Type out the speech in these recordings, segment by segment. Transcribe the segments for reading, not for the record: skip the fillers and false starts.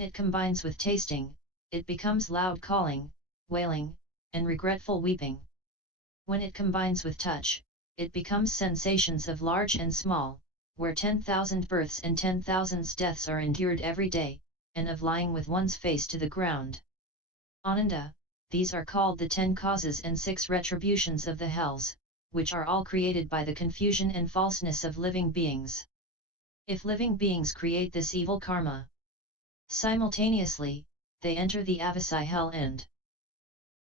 When it combines with tasting, it becomes loud calling, wailing, and regretful weeping. When it combines with touch, it becomes sensations of large and small, where 10,000 births and 10,000 deaths are endured every day, and of lying with one's face to the ground. Ananda, these are called the 10 causes and 6 retributions of the hells, which are all created by the confusion and falseness of living beings. If living beings create this evil karma, simultaneously, they enter the avasai hell and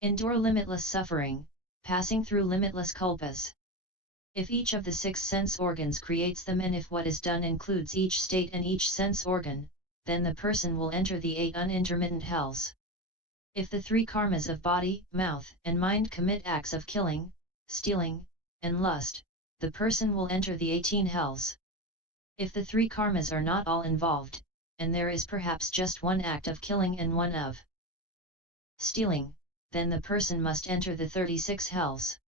endure limitless suffering, passing through limitless kalpas. If each of the 6 sense organs creates them, and if what is done includes each state and each sense organ, then the person will enter the 8 unintermittent hells. If the 3 karmas of body, mouth, and mind commit acts of killing, stealing, and lust, the person will enter the 18 hells. If the 3 karmas are not all involved, and there is perhaps just one act of killing and one of stealing, then the person must enter the 36 hells.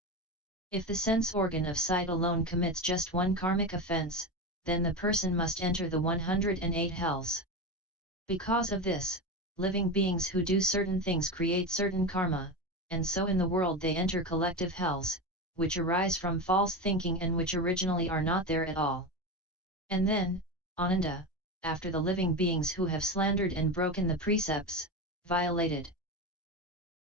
If the sense organ of sight alone commits just one karmic offense, then the person must enter the 108 hells. Because of this, living beings who do certain things create certain karma, and so in the world they enter collective hells, which arise from false thinking and which originally are not there at all. And then, Ananda, after the living beings who have slandered and broken the precepts, violated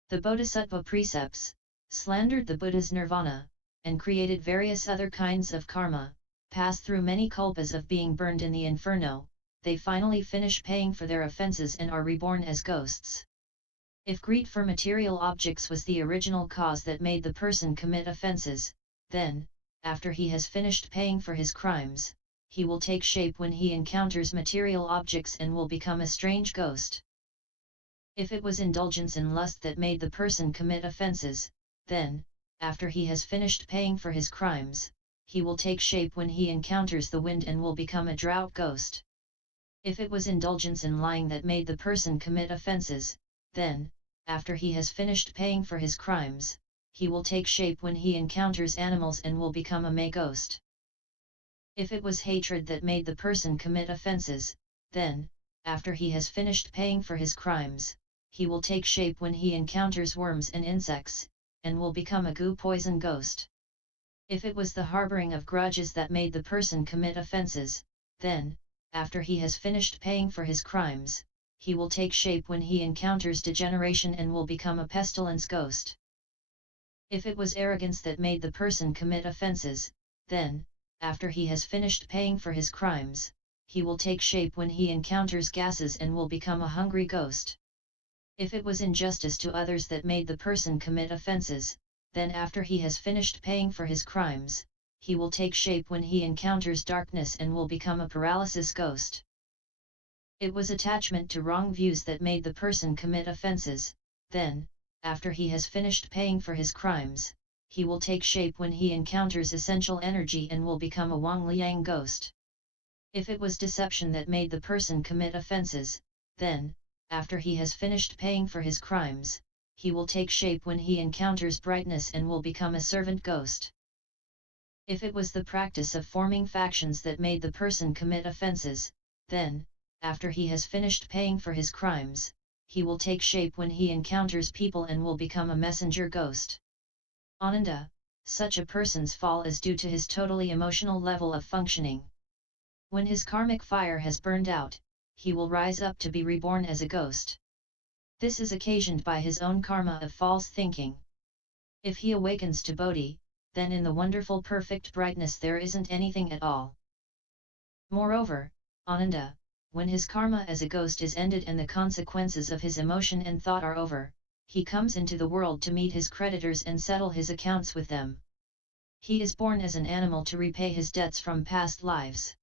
the Bodhisattva precepts, slandered the Buddha's Nirvana, and created various other kinds of karma, pass through many kalpas of being burned in the inferno, they finally finish paying for their offenses and are reborn as ghosts. If greed for material objects was the original cause that made the person commit offenses, then, after he has finished paying for his crimes, he will take shape when he encounters material objects and will become a strange ghost. If it was indulgence in lust that made the person commit offenses, then, after he has finished paying for his crimes, he will take shape when he encounters the wind and will become a drought ghost. If it was indulgence in lying that made the person commit offenses, then, after he has finished paying for his crimes, he will take shape when he encounters animals and will become a May ghost. If it was hatred that made the person commit offenses, then, after he has finished paying for his crimes, he will take shape when he encounters worms and insects, and will become a goo poison ghost. If it was the harboring of grudges that made the person commit offenses, then, after he has finished paying for his crimes, he will take shape when he encounters degeneration and will become a pestilence ghost. If it was arrogance that made the person commit offenses, then, after he has finished paying for his crimes, he will take shape when he encounters gases and will become a hungry ghost. If it was injustice to others that made the person commit offenses, then after he has finished paying for his crimes, he will take shape when he encounters darkness and will become a paralysis ghost. It was attachment to wrong views that made the person commit offenses, then, after he has finished paying for his crimes, he will take shape when he encounters essential energy and will become a Wang Liang ghost. If it was deception that made the person commit offenses, then, after he has finished paying for his crimes, he will take shape when he encounters brightness and will become a servant ghost. If it was the practice of forming factions that made the person commit offenses, then, after he has finished paying for his crimes, he will take shape when he encounters people and will become a messenger ghost. Ananda, such a person's fall is due to his totally emotional level of functioning. When his karmic fire has burned out, he will rise up to be reborn as a ghost. This is occasioned by his own karma of false thinking. If he awakens to Bodhi, then in the wonderful perfect brightness there isn't anything at all. Moreover, Ananda, when his karma as a ghost is ended and the consequences of his emotion and thought are over, he comes into the world to meet his creditors and settle his accounts with them. He is born as an animal to repay his debts from past lives.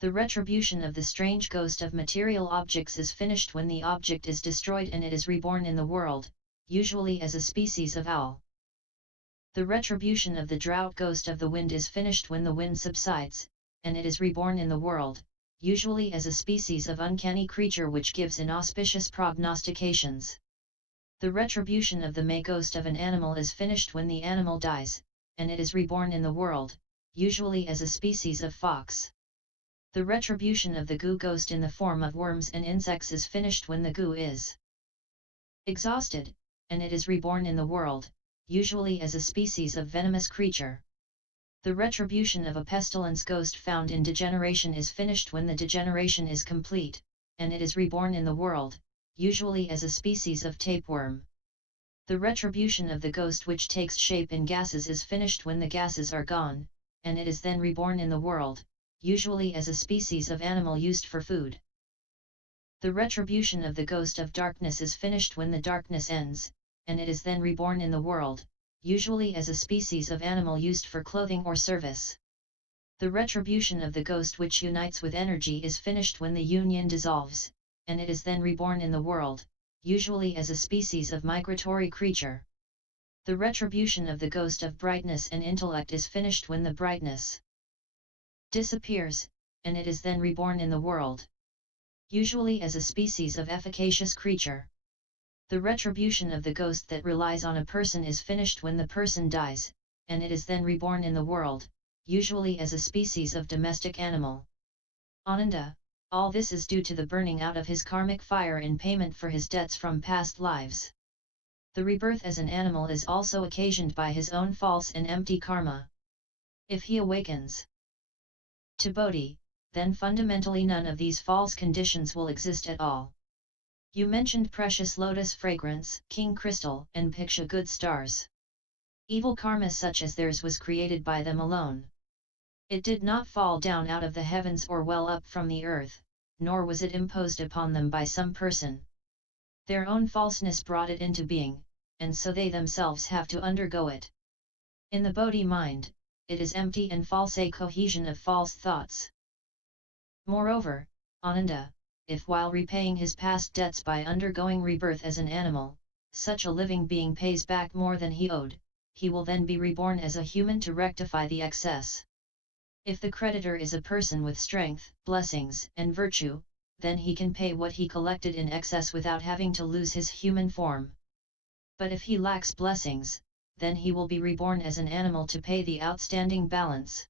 The retribution of the strange ghost of material objects is finished when the object is destroyed and it is reborn in the world, usually as a species of owl. The retribution of the drought ghost of the wind is finished when the wind subsides, and it is reborn in the world, usually as a species of uncanny creature which gives inauspicious prognostications. The retribution of the May ghost of an animal is finished when the animal dies, and it is reborn in the world, usually as a species of fox. The retribution of the goo ghost in the form of worms and insects is finished when the goo is exhausted, and it is reborn in the world, usually as a species of venomous creature. The retribution of a pestilence ghost found in degeneration is finished when the degeneration is complete, and it is reborn in the world, usually as a species of tapeworm. The retribution of the ghost which takes shape in gases is finished when the gases are gone, and it is then reborn in the world, usually as a species of animal used for food. The retribution of the ghost of darkness is finished when the darkness ends, and it is then reborn in the world, usually as a species of animal used for clothing or service. The retribution of the ghost which unites with energy is finished when the union dissolves, and it is then reborn in the world, usually as a species of migratory creature. The retribution of the ghost of brightness and intellect is finished when the brightness disappears, and it is then reborn in the world, usually as a species of efficacious creature. The retribution of the ghost that relies on a person is finished when the person dies, and it is then reborn in the world, usually as a species of domestic animal. Ananda, all this is due to the burning out of his karmic fire in payment for his debts from past lives. The rebirth as an animal is also occasioned by his own false and empty karma. If he awakens to Bodhi, then fundamentally none of these false conditions will exist at all. You mentioned precious lotus fragrance, king crystal, and Bhiksha good stars. Evil karma such as theirs was created by them alone. It did not fall down out of the heavens or well up from the earth, nor was it imposed upon them by some person. Their own falseness brought it into being, and so they themselves have to undergo it. In the Bodhi mind, it is empty and false, a cohesion of false thoughts. Moreover, Ananda, if while repaying his past debts by undergoing rebirth as an animal, such a living being pays back more than he owed, he will then be reborn as a human to rectify the excess. If the creditor is a person with strength, blessings, and virtue, then he can pay what he collected in excess without having to lose his human form. But if he lacks blessings, then he will be reborn as an animal to pay the outstanding balance.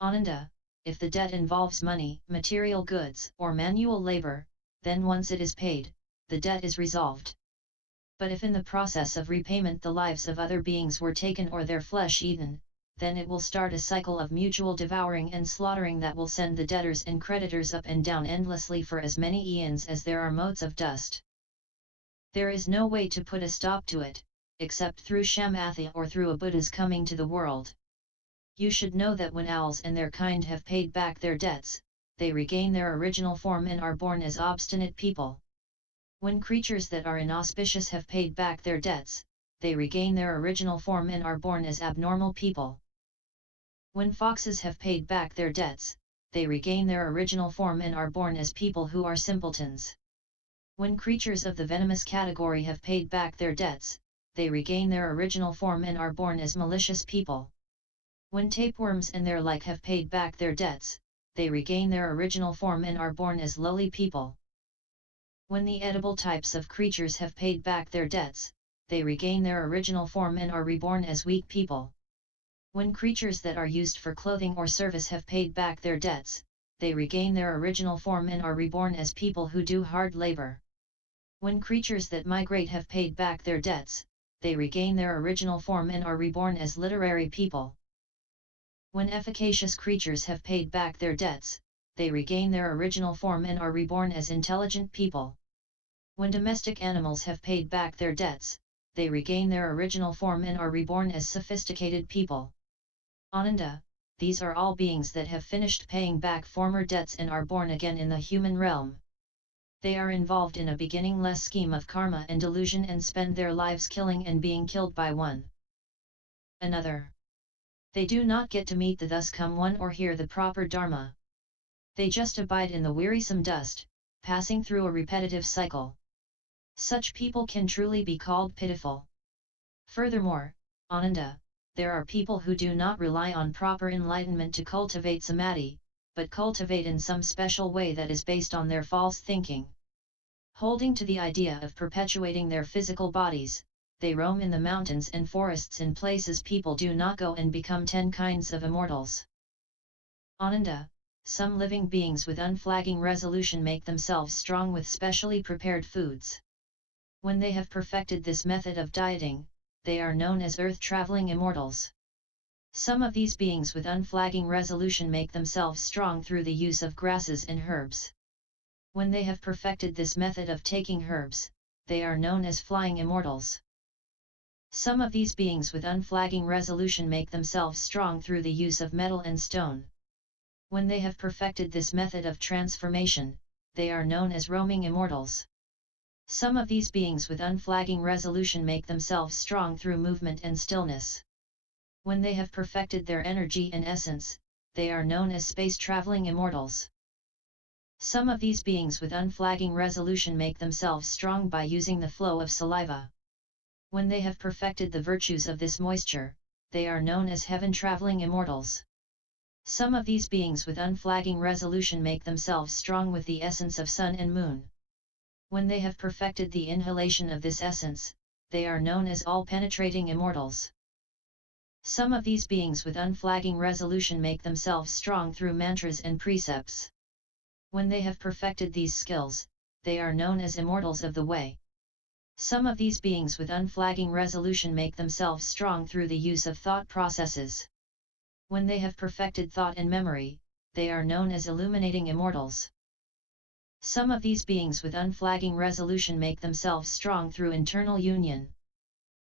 Ananda, if the debt involves money, material goods, or manual labor, then once it is paid, the debt is resolved. But if in the process of repayment the lives of other beings were taken or their flesh eaten, then it will start a cycle of mutual devouring and slaughtering that will send the debtors and creditors up and down endlessly for as many eons as there are motes of dust. There is no way to put a stop to it, except through Shamatha or through a Buddha's coming to the world. You should know that when owls and their kind have paid back their debts, they regain their original form and are born as obstinate people. When creatures that are inauspicious have paid back their debts, they regain their original form and are born as abnormal people. When foxes have paid back their debts, they regain their original form and are born as people who are simpletons. When creatures of the venomous category have paid back their debts, they regain their original form and are born as malicious people. When tapeworms and their like have paid back their debts, they regain their original form and are born as lowly people. When the edible types of creatures have paid back their debts, they regain their original form and are reborn as weak people. When creatures that are used for clothing or service have paid back their debts, they regain their original form and are reborn as people who do hard labor. When creatures that migrate have paid back their debts, they regain their original form and are reborn as literary people. When efficacious creatures have paid back their debts, they regain their original form and are reborn as intelligent people. When domestic animals have paid back their debts, they regain their original form and are reborn as sophisticated people. Ananda, these are all beings that have finished paying back former debts and are born again in the human realm. They are involved in a beginningless scheme of karma and delusion and spend their lives killing and being killed by one another. They do not get to meet the thus come one or hear the proper dharma. They just abide in the wearisome dust, passing through a repetitive cycle. Such people can truly be called pitiful. Furthermore, Ananda, there are people who do not rely on proper enlightenment to cultivate samadhi, but cultivate in some special way that is based on their false thinking. Holding to the idea of perpetuating their physical bodies, they roam in the mountains and forests in places people do not go and become 10 kinds of immortals. Ananda, some living beings with unflagging resolution make themselves strong with specially prepared foods. When they have perfected this method of dieting, they are known as earth-traveling immortals. Some of these beings with unflagging resolution make themselves strong through the use of grasses and herbs. When they have perfected this method of taking herbs, they are known as flying immortals. Some of these beings with unflagging resolution make themselves strong through the use of metal and stone. When they have perfected this method of transformation, they are known as roaming immortals. Some of these beings with unflagging resolution make themselves strong through movement and stillness. When they have perfected their energy and essence, they are known as space-traveling immortals. Some of these beings with unflagging resolution make themselves strong by using the flow of saliva. When they have perfected the virtues of this moisture, they are known as heaven-traveling immortals. Some of these beings with unflagging resolution make themselves strong with the essence of sun and moon. When they have perfected the inhalation of this essence, they are known as all-penetrating immortals. Some of these beings with unflagging resolution make themselves strong through mantras and precepts. When they have perfected these skills, they are known as immortals of the way. Some of these beings with unflagging resolution make themselves strong through the use of thought processes. When they have perfected thought and memory, they are known as illuminating immortals. Some of these beings with unflagging resolution make themselves strong through internal union.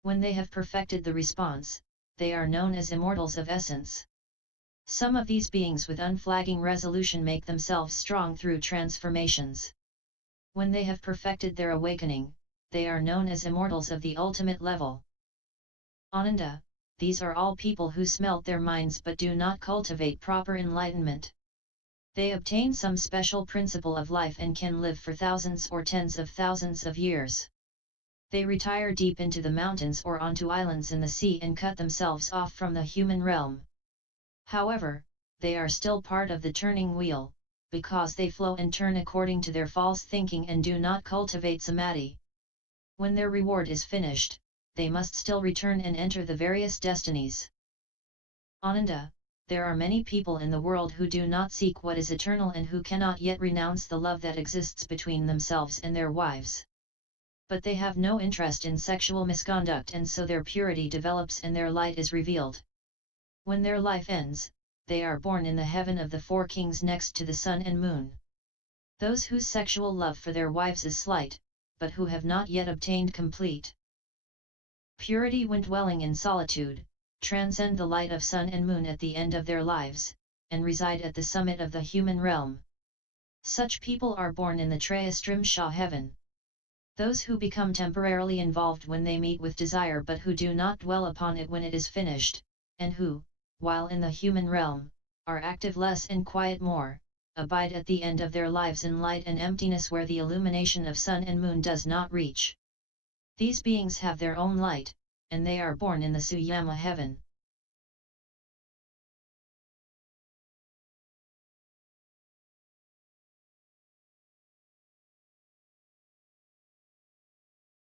When they have perfected the response, they are known as immortals of essence. Some of these beings with unflagging resolution make themselves strong through transformations. When they have perfected their awakening, they are known as immortals of the ultimate level. Ananda, these are all people who smelt their minds but do not cultivate proper enlightenment. They obtain some special principle of life and can live for thousands or tens of thousands of years. They retire deep into the mountains or onto islands in the sea and cut themselves off from the human realm. However, they are still part of the turning wheel, because they flow and turn according to their false thinking and do not cultivate samadhi. When their reward is finished, they must still return and enter the various destinies. Ananda, there are many people in the world who do not seek what is eternal and who cannot yet renounce the love that exists between themselves and their wives. But they have no interest in sexual misconduct and so their purity develops and their light is revealed. When their life ends, they are born in the heaven of the four kings next to the sun and moon. Those whose sexual love for their wives is slight, but who have not yet obtained complete purity when dwelling in solitude, transcend the light of sun and moon at the end of their lives, and reside at the summit of the human realm. Such people are born in the Trayastrimsha heaven. Those who become temporarily involved when they meet with desire but who do not dwell upon it when it is finished, and who, while in the human realm, are active less and quiet more, abide at the end of their lives in light and emptiness where the illumination of sun and moon does not reach. These beings have their own light, and they are born in the Suyama heaven.